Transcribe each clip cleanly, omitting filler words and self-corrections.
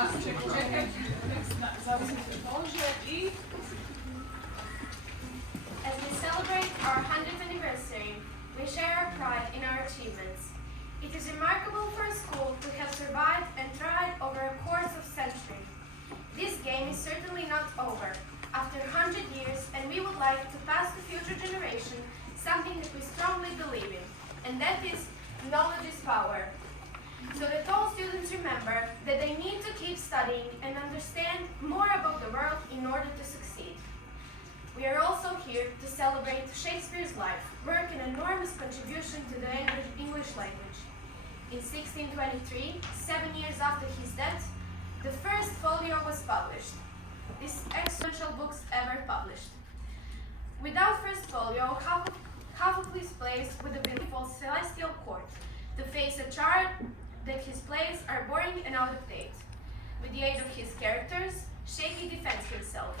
As we celebrate our 100th anniversary, we share our pride in our achievements. It is remarkable for a school to have survived and thrived over a course of centuries. This game is certainly not over. After 100 years, and we would like to pass to future generations something that we strongly believe in, and that is knowledge is power. So that all students remember that they need to keep studying and understand more about the world in order to succeed. We are also here to celebrate Shakespeare's life, work, and enormous contribution to the English language. In 1623, 7 years after his death, the first folio was published. This essential books ever published. Without first folio, half of his plays would have been for celestial court, to face a charge that his plays are boring and out of date. With the aid of his characters, Shaky defends himself.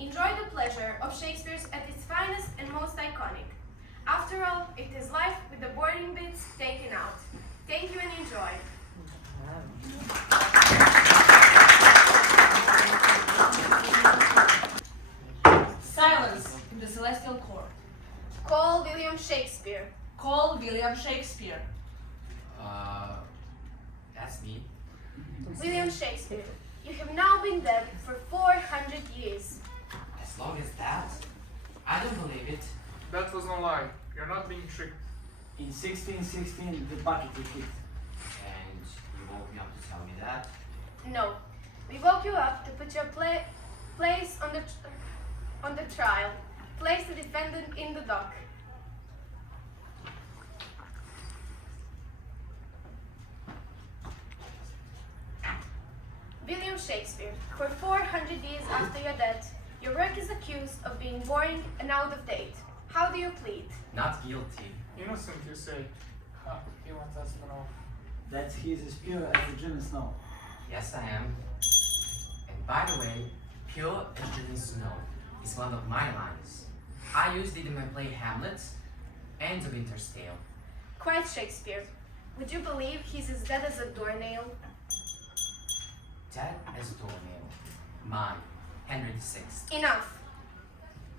Enjoy the pleasure of Shakespeare's at its finest and most iconic. After all, it is life with the boring bits taken out. Thank you and enjoy. Silence in the celestial court. Call William Shakespeare. Call William Shakespeare. That's me. William Shakespeare, you have now been dead for 400 years. As long as that? I don't believe it. That was no lie. You're not being tricked. In 1616, the bucket was hit. And you woke me up to tell me that? No, we woke you up to put your place on the trial. Place the defendant in the dock. William Shakespeare, for 400 years after your death, your work is accused of being boring and out of date. How do you plead? Not guilty. Innocent, you say. He wants us to know. That he is as pure as the German snow. Yes, I am. And by the way, pure as German snow is one of my lines. I used it in my play Hamlet and The Winter's Tale. Quite Shakespeare. Would you believe he's as dead as a doornail? Dead as a doornail. Mine, Henry VI. Enough.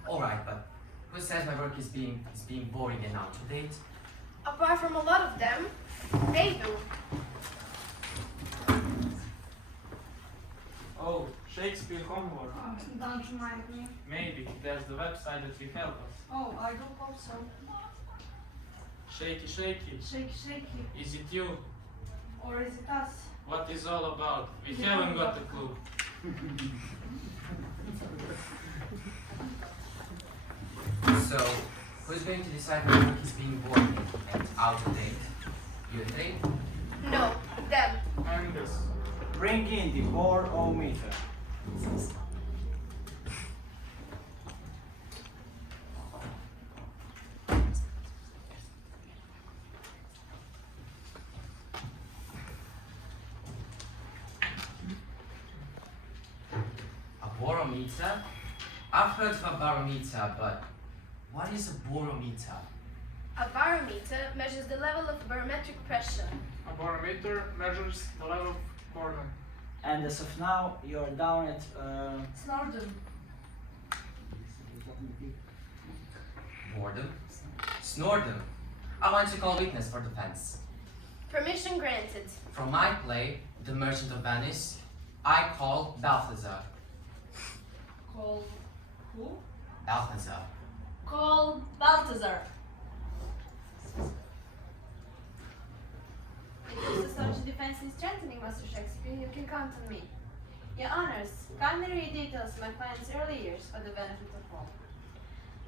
Alright, but who says my work is being boring and out of date? Apart from a lot of them, they do. Oh, Shakespeare homework. Don't remind me. Maybe there's the website that will help us. Oh, I don't hope so. Shaky, shaky. Shaky, shaky. Is it you? Or is it us? What is all about? We haven't got a clue. So, who's going to decide my work is being boring and out of date? You three? No, them. Angus. Bring in the borometer. A barometer? I've heard of a barometer, but what is a barometer? A barometer measures the level of barometric pressure. A barometer measures the level of boredom. And as of now, you're down at Snorden. Boredom? Snordom. I want to call witness for defense. Permission granted. From my play, The Merchant of Venice, I call Balthazar. Call who? Balthazar. Call Balthazar. If this is such a defense in strengthening, Master Shakespeare, you can count on me. Your Honors, kindly read details of my client's early years for the benefit of all.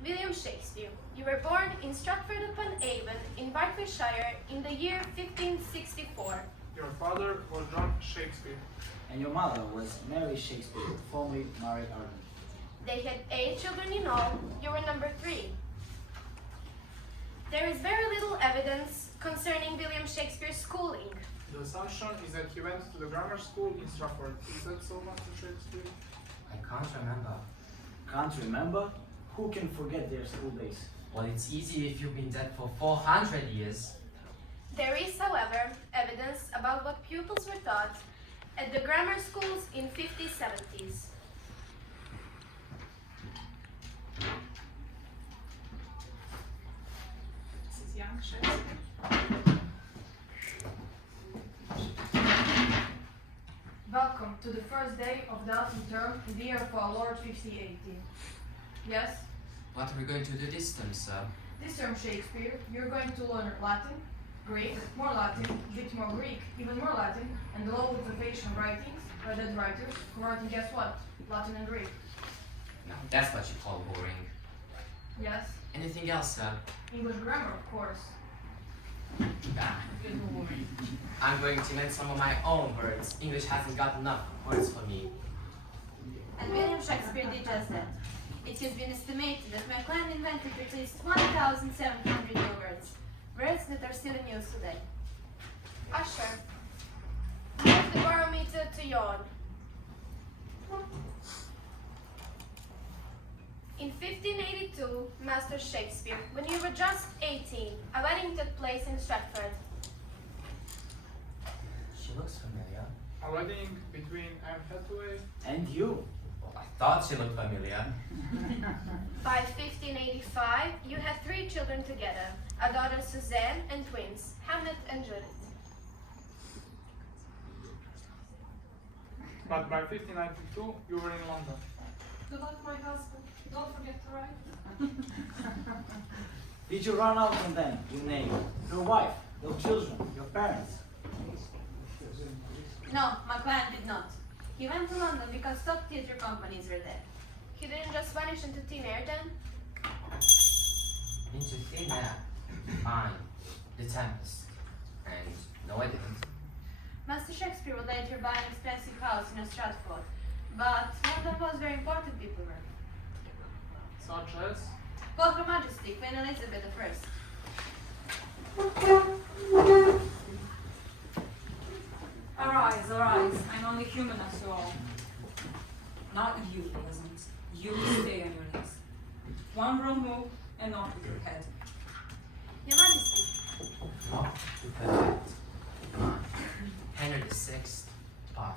William Shakespeare, you were born in Stratford-upon-Avon in Berkshire in the year 1564. Your father was John Shakespeare. and your mother was Mary Shakespeare, formerly Mary Arden. They had 8 children in all. You were number 3. There is very little evidence concerning William Shakespeare's schooling. The assumption is that he went to the grammar school in Stratford. Is that so, Master Shakespeare? I can't remember. Can't remember? Who can forget their school days? Well, it's easy if you've been dead for 400 years. There is, however, evidence about what pupils were taught at the grammar schools in 50s, 70s. This is young Shakespeare. Welcome to the first day of the autumn term in the year of our Lord 5018. Yes, What are we going to do this term, sir? this term Shakespeare, you're going to learn Latin, Greek, more Latin, a bit more Greek, even more Latin, and the law of observation writings by dead writers who wrote in guess what? Latin and Greek. No, that's what you call boring. Yes, Anything else, sir? English grammar, of course. Ah, I'm going to invent some of my own words. English hasn't got enough words for me. And William Shakespeare did just that. It has been estimated that my client invented at least 1,700 new words, words that are still in use today. Usher, move the barometer to yawn. In 1582, Master Shakespeare, when you were just 18, a wedding took place in Stratford. She looks familiar. A wedding between Anne Hathaway. And you? Well, I thought she looked familiar. By 1585, you had 3 children together, a daughter Suzanne and twins, Hamlet and Judith. But by 1592, you were in London. Good luck, my husband. Don't forget to write. Did you run out on them, you name your wife, your children, your parents? No, my client did not. He went to London because top theatre companies were there. He didn't just vanish into thin air then? Into thin air. Mine. The Tempest. And no, I didn't. Master Shakespeare would later buy an expensive house in Stratford, but London was where important people were. Such as? Call Her Majesty, Queen Elizabeth I. Arise, arise. I'm only human after all. Not you, peasant. You stay on your knees. One wrong move and off with your head. Your Majesty, Oh, perfect. Come on. Henry VI, Part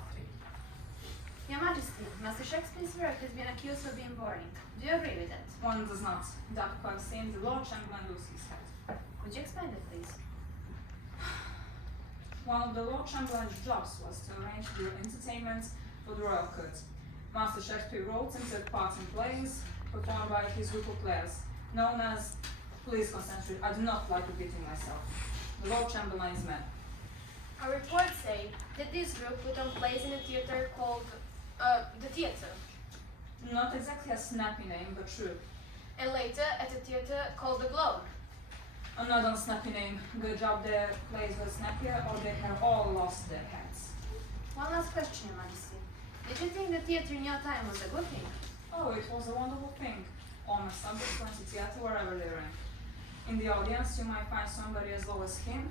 3. Your Majesty, Master Shakespeare's work has been accused of being boring. Do you agree with that? One does not. That quite seems the Lord Chamberlain lose his head. Could you explain that, please? One of the Lord Chamberlain's jobs was to arrange the entertainment for the royal court. Master Shakespeare wrote and took part in plays performed by his group of players, known as, please concentrate, I do not like repeating myself, the Lord Chamberlain's men. Our reports say that this group put on plays in a theater called the Theatre, Not exactly a snappy name, but true. and later at a theater called the Globe. Another snappy name. Good job their plays were snappier or they have all lost their heads. One last question, Your Majesty. Did you think the theatre in your time was a good thing? Oh, it was a wonderful thing. All my subjects went to theatre wherever they were. In the audience, you might find somebody as low as him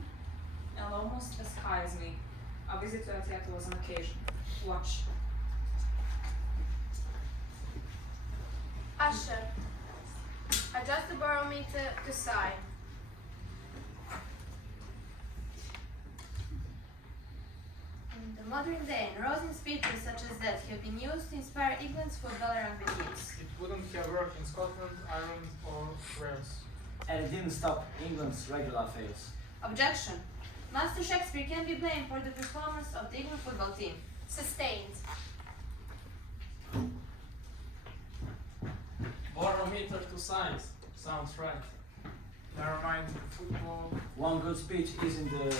and almost as high as me. A visit to a theatre was an occasion. Watch. Usher, adjust the barometer to sigh. In the modern day, rousing speeches such as that have been used to inspire England's footballer ambitions. It wouldn't have worked in Scotland, Ireland, or Wales. And it didn't stop England's regular affairs. Objection. Master Shakespeare can be blamed for the performance of the England football team. Sustained. Barometer to science. Sounds right. Never mind football. One good speech isn't the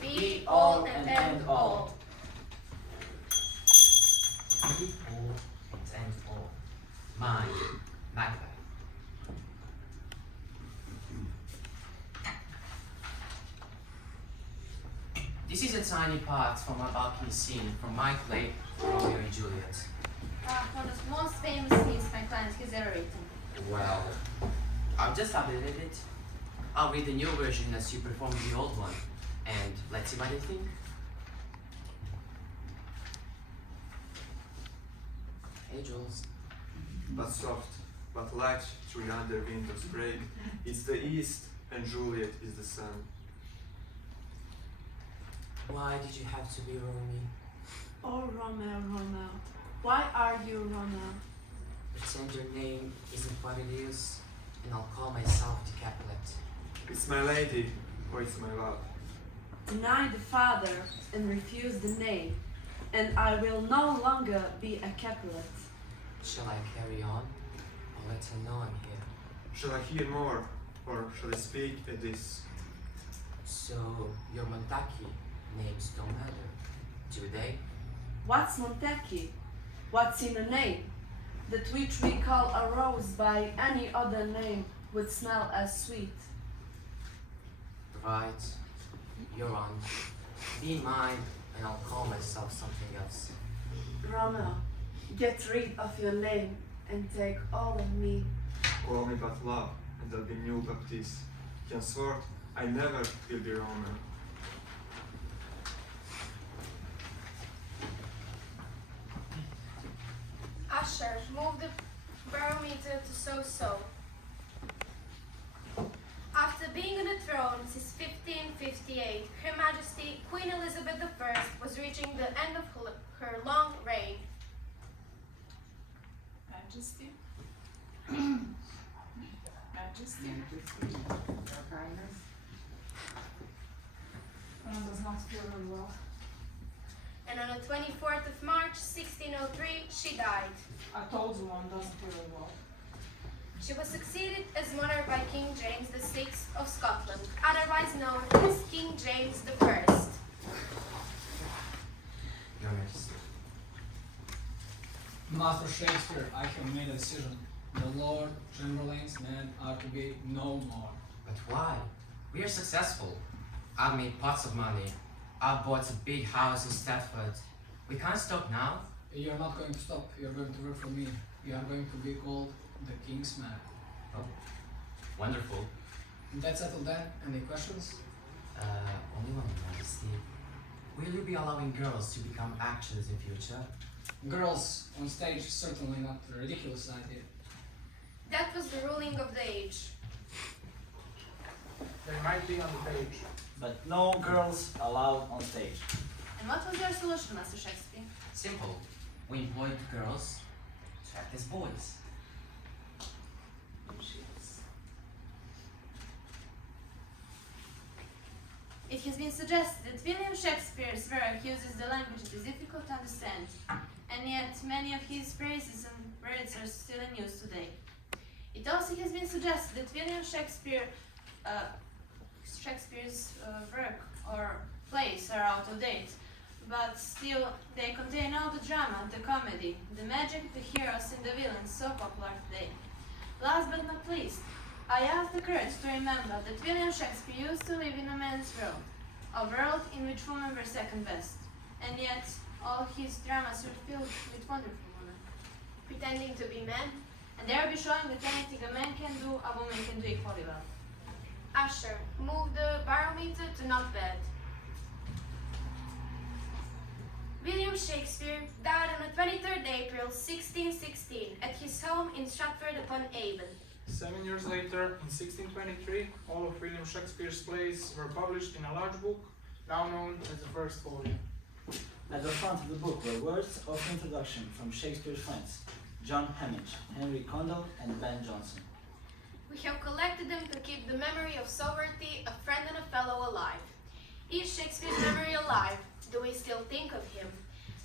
Be all and end all. Be all and end all. Mine. Macbeth. This is a tiny part from a balcony scene from my play, Romeo and Juliet. One of the most famous scenes my client has ever written. Well, I've just updated it. I'll read the new version as you perform the old one, and let's see what they think. Hey, Jules. But soft, but light through yonder windows break. It's the east, and Juliet is the sun. Why did you have to be Romeo? Oh, Romeo, Romeo, why are you Romeo? Pretend your name isn't what it is, and I'll call myself the Capulet. It's my lady, or it's my love. Deny the father and refuse the name, and I will no longer be a Capulet. Shall I carry on, or let her know I'm here? Shall I hear more, or shall I speak at this? So, your Montaki names don't matter, do they? What's Montecchi? What's in a name? That which we call a rose by any other name would smell as sweet. Right, you're on. Be mine, and I'll call myself something else. Romeo, get rid of your name and take all of me. Call me but love, and there'll be new Baptiste. Henceforth, I never will be Roman. Usher, move the barometer to so-so. After being on the throne since 1558, Her Majesty Queen Elizabeth I was reaching the end of her long reign. Majesty. Majesty. Your Highness. One does not feel very well. And on the 24th of March, 1603, she died. I told you one doesn't feel very well. She was succeeded as monarch by King James VI of Scotland, otherwise known as King James I. Your Majesty. Master Shakespeare, I have made a decision. The Lord Chamberlain's men are to be no more. But why? We are successful. I've made pots of money. I bought a big house in Stafford. We can't stop now. You're not going to stop. You're going to work for me. You are going to be called the King's Man. Oh, wonderful. That's settled then. Any questions? Only one, Your Majesty. Will you be allowing girls to become actors in future? Girls on stage, certainly not a ridiculous idea. That was the ruling of the age. They might be on the page. But no girls allowed on stage. And what was your solution, Master Shakespeare? Simple. We employed girls to act as boys. It has been suggested that William Shakespeare's work uses the language that is difficult to understand, and yet many of his phrases and words are still in use today. It also has been suggested that William Shakespeare's work or plays are out of date, but still they contain all the drama, the comedy, the magic, the heroes and the villains so popular today. Last but not least, I have the courage to remember that William Shakespeare used to live in a man's world, a world in which women were second best, and yet all his dramas were filled with wonderful women. Pretending to be men, And they will be showing that anything a man can do, a woman can do equally well. Usher, move the barometer to not bad. William Shakespeare died on the 23rd April 1616 at his home in Stratford-upon-Avon. 7 years later, in 1623, all of William Shakespeare's plays were published in a large book, now known as the First Volume. At the front of the book were words of introduction from Shakespeare's friends, John Hemming, Henry Condell, and Ben Jonson. We have collected them to keep the memory of sovereignty, a friend and a fellow alive. Is Shakespeare's memory alive? Do we still think of him?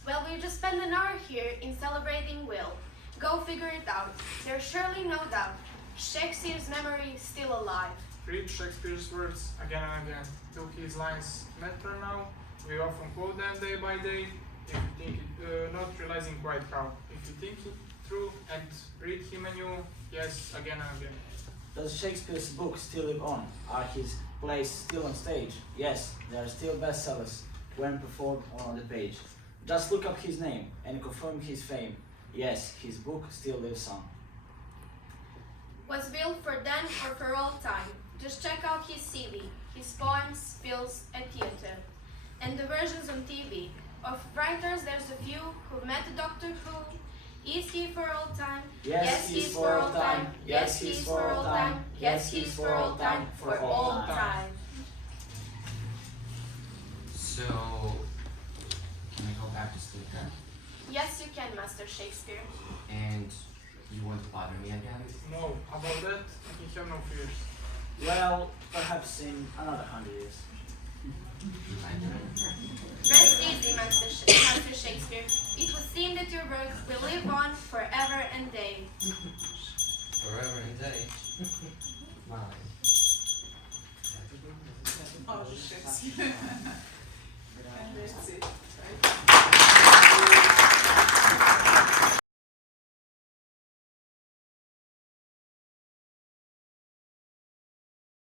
Well, we just spent an hour here in celebrating Will. Go figure it out. There's surely no doubt. Shakespeare's memory is still alive. Read Shakespeare's words again and again. Do his lines matter now? We often quote them day by day, if you think it, not realizing quite how. If you think it through and read him anew, yes, again and again. Does Shakespeare's books still live on? Are his plays still on stage? Yes, they are still bestsellers when performed on the page. Just look up his name and confirm his fame. Yes, his book still lives on. Was built for then or for all time. Just check out his CV, his poems, films, and theater. And the versions on TV. Of writers, there's a few who've met Doctor Who. Is he for all time? Yes, he's for all time. Yes, he's for all time. Yes, he's for all time. For all time. So, can we go back have to sleep then. Yes, you can, Master Shakespeare. And you won't bother me again? No, about that, you have no fears. Well, perhaps in another 100 years. Rest easy, Master Shakespeare. It would seem that your work will live on forever and day. Forever and day. Mine. Oh, Shakespeare. And that's it, right?